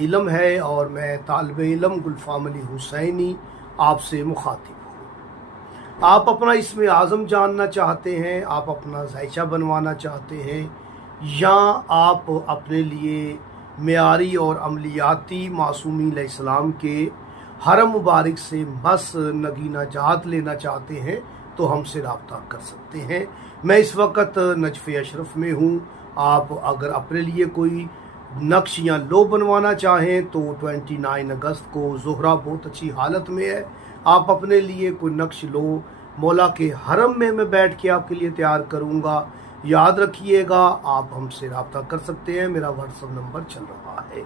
علم ہے اور میں طالب علم گلفام علی حسینی آپ سے مخاطب ہوں۔ آپ اپنا اسم اعظم جاننا چاہتے ہیں، آپ اپنا ذائچہ بنوانا چاہتے ہیں، یا آپ اپنے لیے معیاری اور عملیاتی معصومین علیہ السلام کے حرم مبارک سے بس نگینہ جات لینا چاہتے ہیں تو ہم سے رابطہ کر سکتے ہیں۔ میں اس وقت نجف اشرف میں ہوں۔ آپ اگر اپنے لیے کوئی نقش یا لو بنوانا چاہیں تو 29 اگست کو زہرہ بہت اچھی حالت میں ہے۔ آپ اپنے لیے کوئی نقش لو مولا کے حرم میں بیٹھ کے آپ کے لیے تیار کروں گا۔ یاد رکھیے گا، آپ ہم سے رابطہ کر سکتے ہیں، میرا واٹس ایپ نمبر چل رہا ہے۔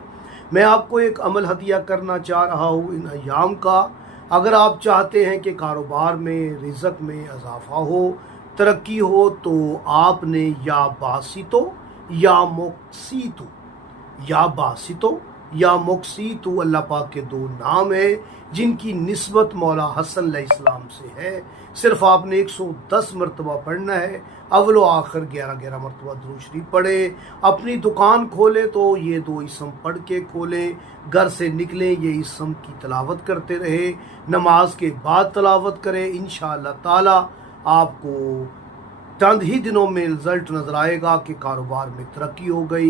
میں آپ کو ایک عمل ہدیہ کرنا چاہ رہا ہوں ان ایام کا۔ اگر آپ چاہتے ہیں کہ کاروبار میں، رزق میں اضافہ ہو، ترقی ہو، تو آپ نے یا باسطو یا مقسیتو یا مقسیتو اللہ پاک کے دو نام ہیں جن کی نسبت مولا حسن علیہ السلام سے ہے۔ صرف آپ نے 110 مرتبہ پڑھنا ہے، اول و آخر 11 مرتبہ درود شریف پڑھے۔ اپنی دکان کھولے تو یہ دو اسم پڑھ کے کھولیں، گھر سے نکلیں یہ اسم کی تلاوت کرتے رہے، نماز کے بعد تلاوت کریں۔ انشاءاللہ تعالی آپ کو چند ہی دنوں میں رزلٹ نظر آئے گا کہ کاروبار میں ترقی ہو گئی۔